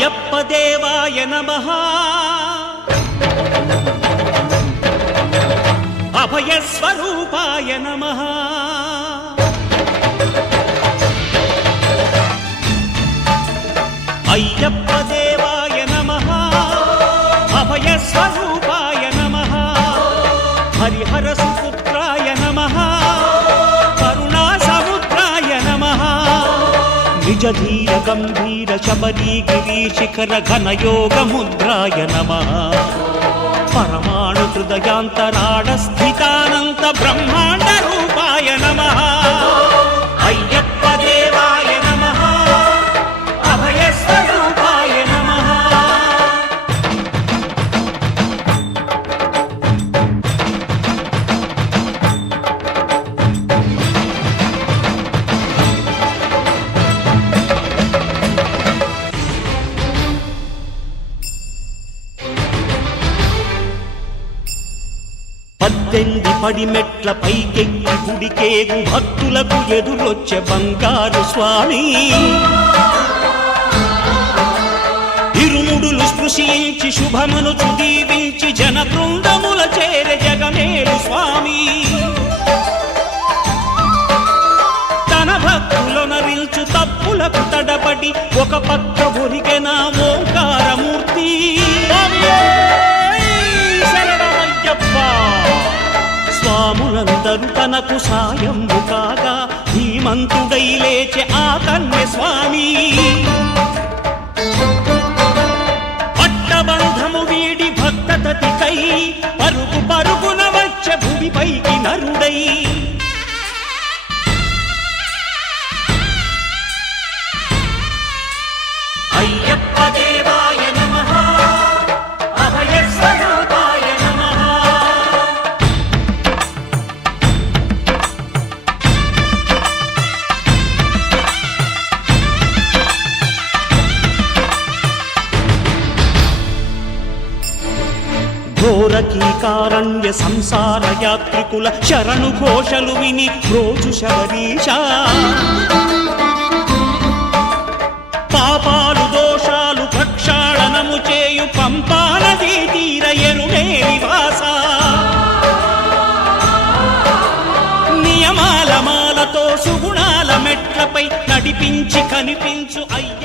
అయ్యప్ప దేవాయ నమః అభయ స్వరూపాయ నమః అయ్యప్ప దేవాయ నమః అభయ స్వరూపాయ నమః హరిహర సుపుత్రాయ నమః కరుణా సముద్రాయ నమః నిజ ధీర గంభీర శబరీ గిరి శిఖర ఘన యోగ ముద్రాయ నమః పరమాణు హృదయాంతరాళ స్థితానంత బ్రహ్మాండ రూపాయ నమః అయ్యప్ప దేవాయ నమః అభయ స్వరూపాయ నమః పద్దెంది పడిమెట్ల పైకెక్కి గుడికేగు భక్తులకు ఎదురొచ్చే బంగారు స్వామి ఇరుముడులు స్పృశించి శుభమును దీవించి జన బృందముల చేర జగమేలు స్వామి తన భక్తులొనరిల్చు తప్పులకు తడబడి ఒక పక్క ఒరిగెన ఓంకారమూర్తి స్వాములందరూ తనకు సాయము కాగా ధీమంతుడై లేచె ఆ కన్య స్వామి పట్టబంధము వీడి భక్తతతికై పరుగు పరుగున వచ్చే భూమిపైకి నరుడై అయ్యప్ప దేవాయ నమః అభయ స్వరూపాయ నమః ఘోరకీకారణ్య సంసార యాత్రికుల శరణు ఘోషలు విని రోజు శబరీష పాపాలు దోషాలు ప్రక్షాళనము చేయు పంపా నదీ తీర ఎరుమే నివాస నియమాల మాలతో సుగుణాల మెట్లపై నడిపించి కనిపించు అయ్య